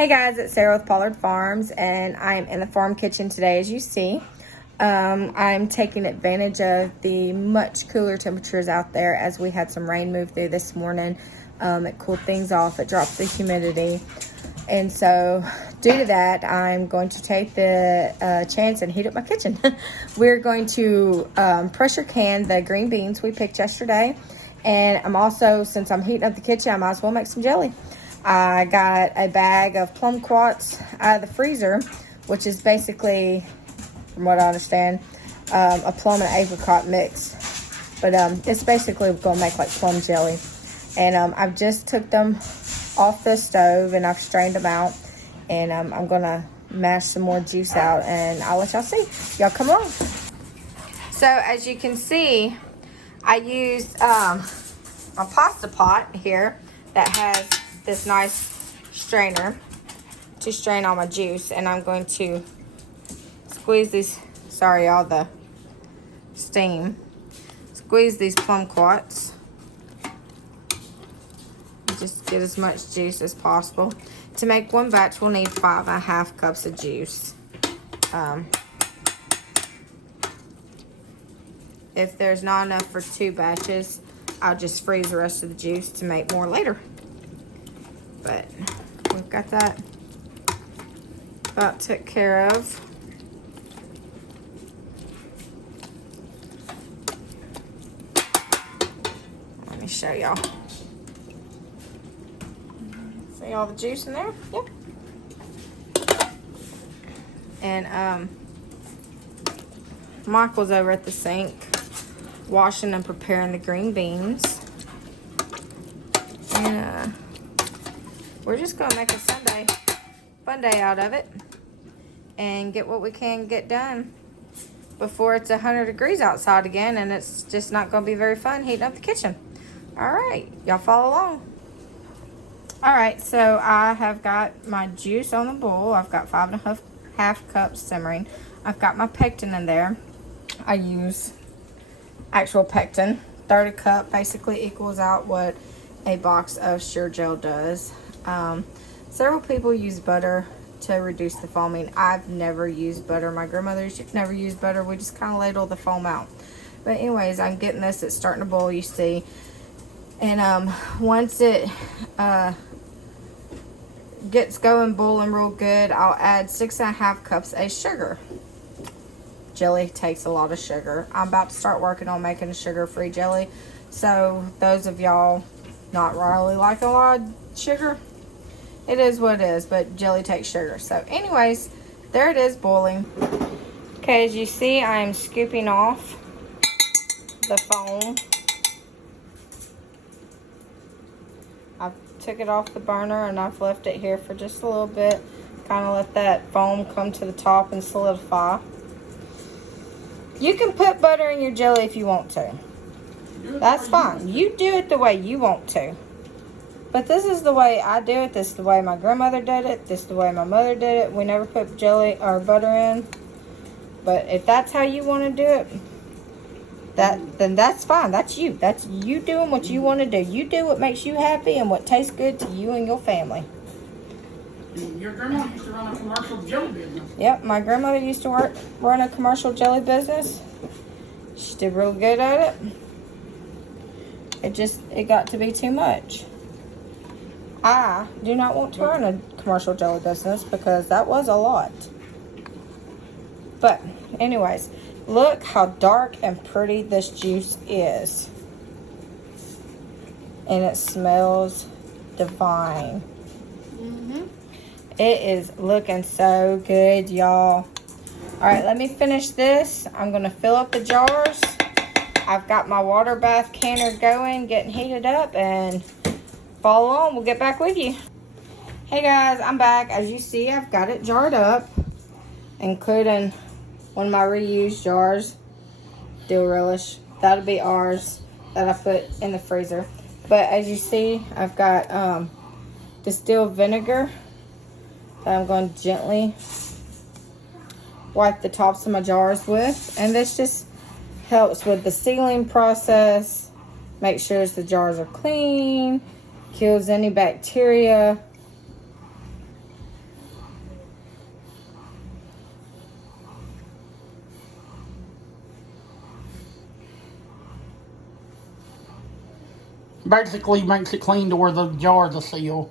Hey guys, it's Sarah with Pollard Farms, and I'm in the farm kitchen today, as you see. I'm taking advantage of the much cooler temperatures out there as we had some rain move through this morning. It cooled things off, it dropped the humidity, and so due to that, I'm going to take the chance and heat up my kitchen. We're going to pressure can the green beans we picked yesterday, and I'm also, since I'm heating up the kitchen, I might as well make some jelly. I got a bag of plum quats out of the freezer, which is basically, from what I understand, a plum and apricot mix. But it's basically going to make like plum jelly. And I've just took them off the stove and I've strained them out. And I'm going to mash some more juice out and I'll let y'all see. Y'all come along. So as you can see, I used a pasta pot here that has this nice strainer to strain all my juice, and I'm going to squeeze these, sorry y'all, the steam, squeeze these plum quats, just get as much juice as possible. To make one batch, we'll need 5.5 cups of juice. If there's not enough for 2 batches, I'll just freeze the rest of the juice to make more later. But we've got that about took care of. Let me show y'all. See all the juice in there? Yep. And Michael's over at the sink washing and preparing the green beans. And we're just gonna make a Sunday fun day out of it and get what we can get done before it's 100 degrees outside again, and it's just not gonna be very fun heating up the kitchen. All right, y'all follow along. All right, so I have got my juice on the boil. I've got 5.5 cups simmering. I've got my pectin in there. I use actual pectin. 30 cup basically equals out what a box of Sure Gel does. Several people use butter to reduce the foaming. I've never used butter. My grandmother never used butter. We just kind of ladle the foam out. But anyways, I'm getting this. It's starting to boil, you see. And once it gets going, boiling real good, I'll add 6.5 cups of sugar. Jelly takes a lot of sugar. I'm about to start working on making a sugar-free jelly. So those of y'all not really like a lot of sugar, it is what it is, but jelly takes sugar. So anyways, there it is boiling. Okay, as you see, I'm scooping off the foam. I've took it off the burner and I've left it here for just a little bit. Kind of let that foam come to the top and solidify. You can put butter in your jelly if you want to. That's fine. You do it the way you want to. But this is the way I do it. This is the way my grandmother did it. This is the way my mother did it. We never put jelly or butter in. But if that's how you want to do it, then that's fine. That's you. That's you doing what you want to do. You do what makes you happy and what tastes good to you and your family. Your grandma used to run a commercial jelly business. Yep, my grandmother used to run a commercial jelly business. She did real good at it. It got to be too much. I do not want to run a commercial jelly business because that was a lot. But anyways, look how dark and pretty this juice is. And it smells divine. It is looking so good, y'all. All right, let me finish this. I'm gonna fill up the jars. I've got my water bath canner going, getting heated up, and follow on. We'll get back with you. Hey guys, I'm back. As you see, I've got it jarred up, including one of my reused jars. Dill relish. That'll be ours that I put in the freezer. But as you see, I've got distilled vinegar that I'm going to gently wipe the tops of my jars with. And this just helps with the sealing process. Make sure the jars are clean. Kills any bacteria. basically makes it clean to where the jar's a seal.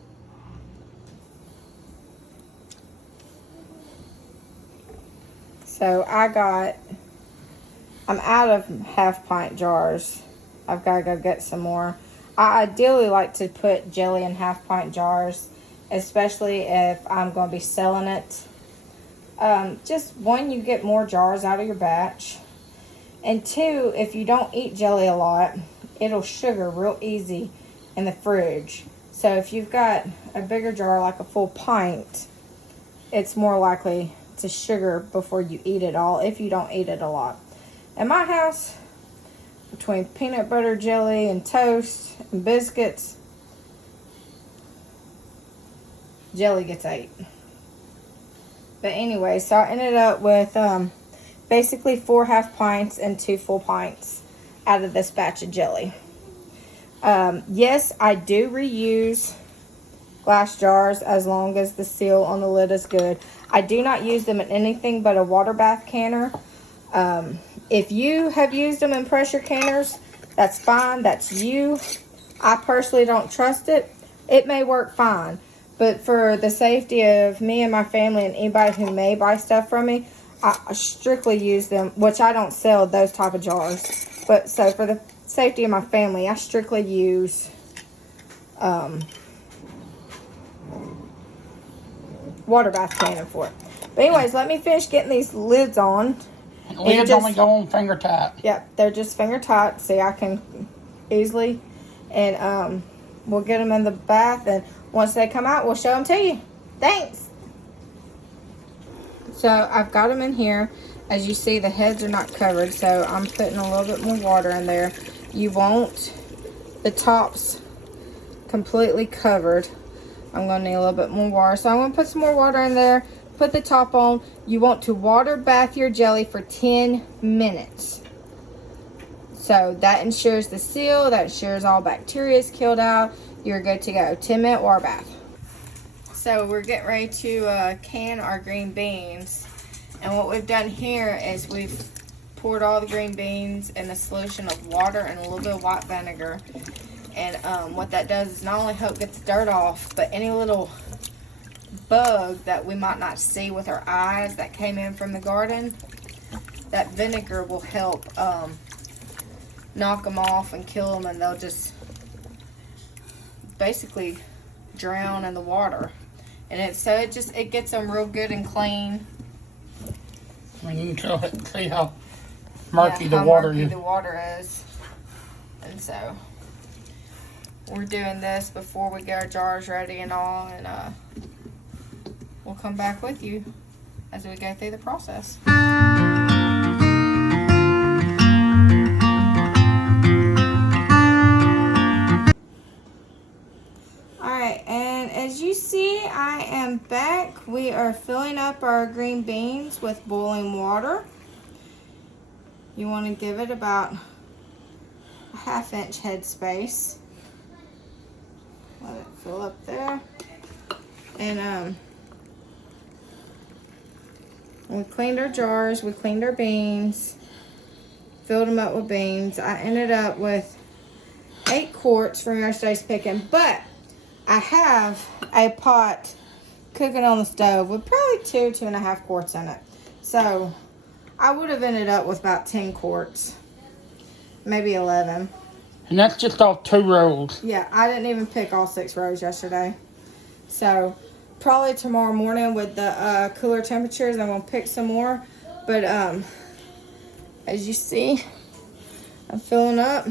So I'm out of half-pint jars. I've got to go get some more. I ideally like to put jelly in half-pint jars, especially if I'm going to be selling it. Just one, you get more jars out of your batch. And two, if you don't eat jelly a lot, it'll sugar real easy in the fridge. So if you've got a bigger jar, like a full pint, it's more likely to sugar before you eat it all if you don't eat it a lot. In my house, between peanut butter jelly and toast and biscuits, jelly gets ate. But anyway, so I ended up with basically 4 half pints and 2 full pints out of this batch of jelly. Yes, I do reuse glass jars as long as the seal on the lid is good. I do not use them in anything but a water bath canner. If you have used them in pressure canners, that's fine. That's you. I personally don't trust it. It may work fine, but for the safety of me and my family and anybody who may buy stuff from me, I strictly use them, which I don't sell those type of jars. But so for the safety of my family, I strictly use water bath cannon for it. But anyways, let me finish getting these lids on. Lids only go on finger tight. Yep, they're just finger tight. See, I can easily, and we'll get them in the bath, and once they come out, we'll show them to you. Thanks. So I've got them in here. As you see, the heads are not covered, so I'm putting a little bit more water in there. You want the tops completely covered. I'm going to need a little bit more water. So I'm going to put some more water in there. Put the top on. You want to water bath your jelly for 10 minutes. So that ensures the seal. That ensures all bacteria is killed out. You're good to go. 10-minute water bath. So we're getting ready to can our green beans. And what we've done here is we've poured all the green beans in a solution of water and a little bit of white vinegar. And what that does is not only help get the dirt off, but any little bug that we might not see with our eyes that came in from the garden, that vinegar will help knock them off and kill them, and they'll just basically drown in the water. And it gets them real good and clean. I mean, you can see how murky the water is. And so we're doing this before we get our jars ready and all, and we'll come back with you as we go through the process. Alright, and as you see, I am back. We are filling up our green beans with boiling water. You want to give it about a 1/2 inch head space. Let it fill up there. And we cleaned our jars, we cleaned our beans, filled them up with beans. I ended up with 8 quarts from yesterday's picking, but I have a pot cooking on the stove with probably 2.5 quarts in it. So I would have ended up with about 10 quarts, maybe 11. And that's just off 2 rows. Yeah, I didn't even pick all 6 rows yesterday. So probably tomorrow morning with the cooler temperatures, I'm going to pick some more. But as you see, I'm filling up.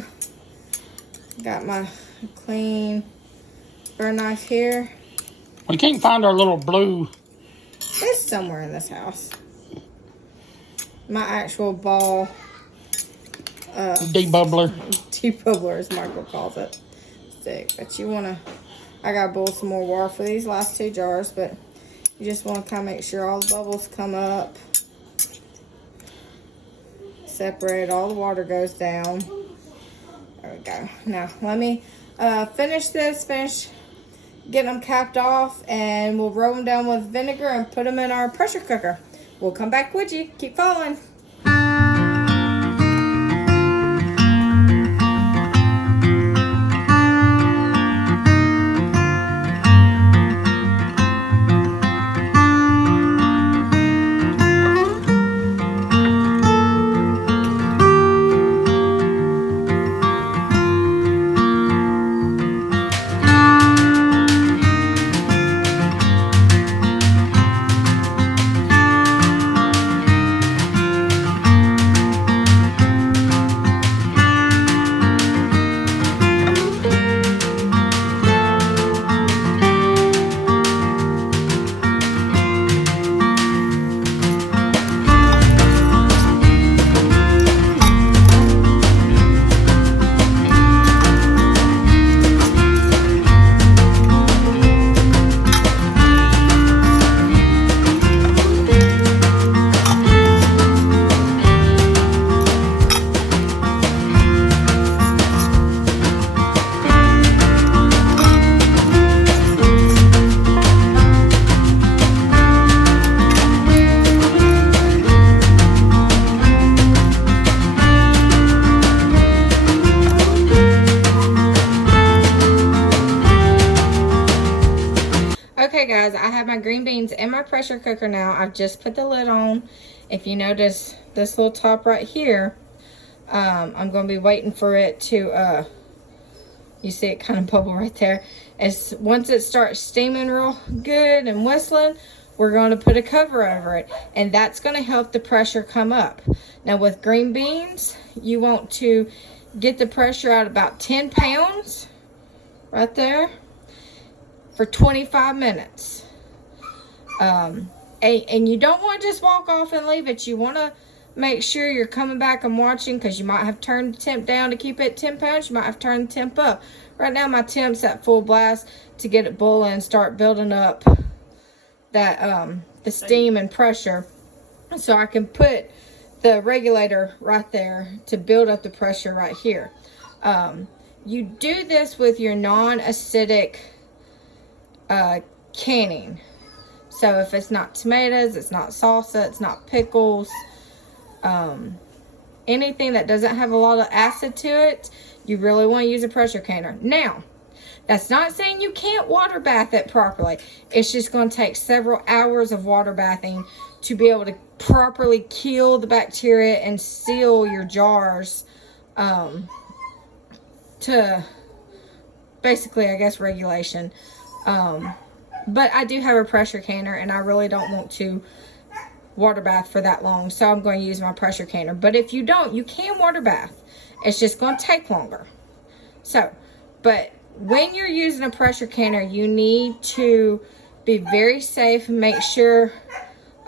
Got my clean burr knife here. We can't find our little blue. It's somewhere in this house. My actual ball. Debubbler. Debubbler, as Michael calls it. Stick. But you want to, I got to boil some more water for these last 2 jars, but you just want to kind of make sure all the bubbles come up. Separate, all the water goes down. There we go. Now, let me finish getting them capped off, and we'll roll them down with vinegar and put them in our pressure cooker. We'll come back with you. Keep following. Okay guys, I have my green beans in my pressure cooker now. I've just put the lid on. If you notice this little top right here, I'm going to be waiting for it to, you see it kind of bubble right there. Once it starts steaming real good and whistling, we're going to put a cover over it. And that's going to help the pressure come up. Now with green beans, you want to get the pressure out about 10 pounds right there for 25 minutes. And you don't want to just walk off and leave it. You want to make sure you're coming back and watching, because you might have turned the temp down to keep it 10 pounds. You might have turned the temp up. Right now my temp's at full blast to get it boiling and start building up that the steam and pressure, so I can put the regulator right there to build up the pressure right here. You do this with your non-acidic canning. So if it's not tomatoes, it's not salsa, it's not pickles, anything that doesn't have a lot of acid to it, you really want to use a pressure canner. Now, that's not saying you can't water bath it properly. It's just going to take several hours of water bathing to be able to properly kill the bacteria and seal your jars to basically, I guess, regulation. But I do have a pressure canner, and I really don't want to water bath for that long, so I'm going to use my pressure canner. But if you don't, you can water bath. It's just going to take longer. So, but when you're using a pressure canner, you need to be very safe and make sure,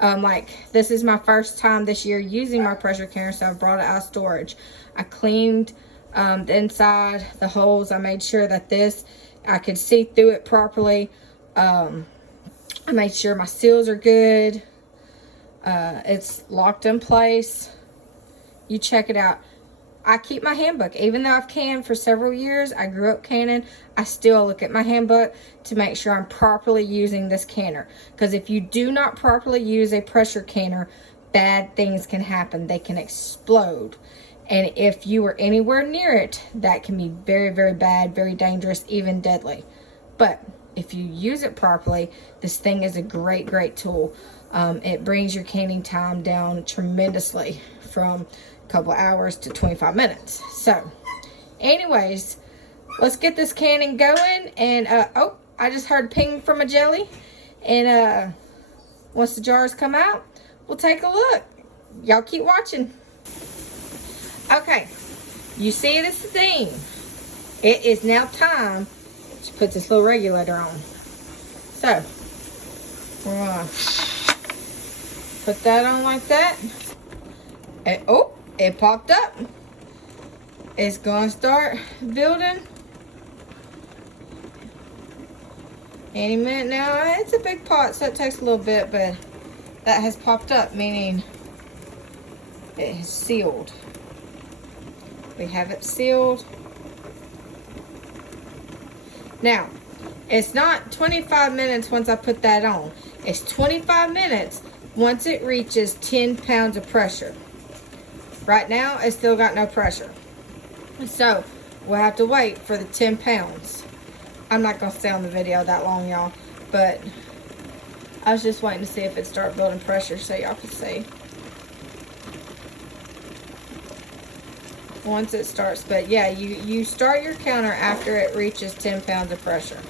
like this is my first time this year using my pressure canner, so I brought it out of storage. I cleaned the inside, the holes. I made sure that I could see through it properly. I made sure my seals are good. It's locked in place. You check it out. I keep my handbook. Even though I've canned for several years, I grew up canning, I still look at my handbook to make sure I'm properly using this canner. Because if you do not properly use a pressure canner, bad things can happen. They can explode. And if you are anywhere near it, that can be very, very bad, very dangerous, even deadly. But if you use it properly, this thing is a great, great tool. It brings your canning time down tremendously from a couple hours to 25 minutes. So, anyways, let's get this canning going. And, oh, I just heard ping from a jelly. And, once the jars come out, we'll take a look. Y'all keep watching. Okay, you see this thing. It is now time to put this little regulator on. So, we're gonna put that on like that. And, oh, it popped up. It's gonna start building any minute now. It's a big pot, so it takes a little bit, but that has popped up, meaning it is sealed. We have it sealed. Now, it's not 25 minutes once I put that on. It's 25 minutes once it reaches 10 pounds of pressure. Right now, it's still got no pressure. So, we'll have to wait for the 10 pounds. I'm not going to stay on the video that long, y'all. But, I was just waiting to see if it started building pressure so y'all could see. Once it starts, but yeah, you start your counter after it reaches 10 pounds of pressure.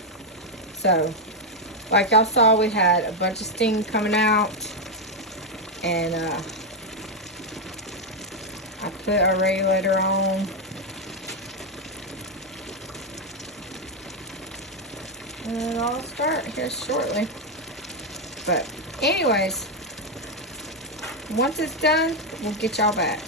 So, like y'all saw, we had a bunch of steam coming out, and I put our regulator on. And I'll start here shortly. But anyways, once it's done, we'll get y'all back.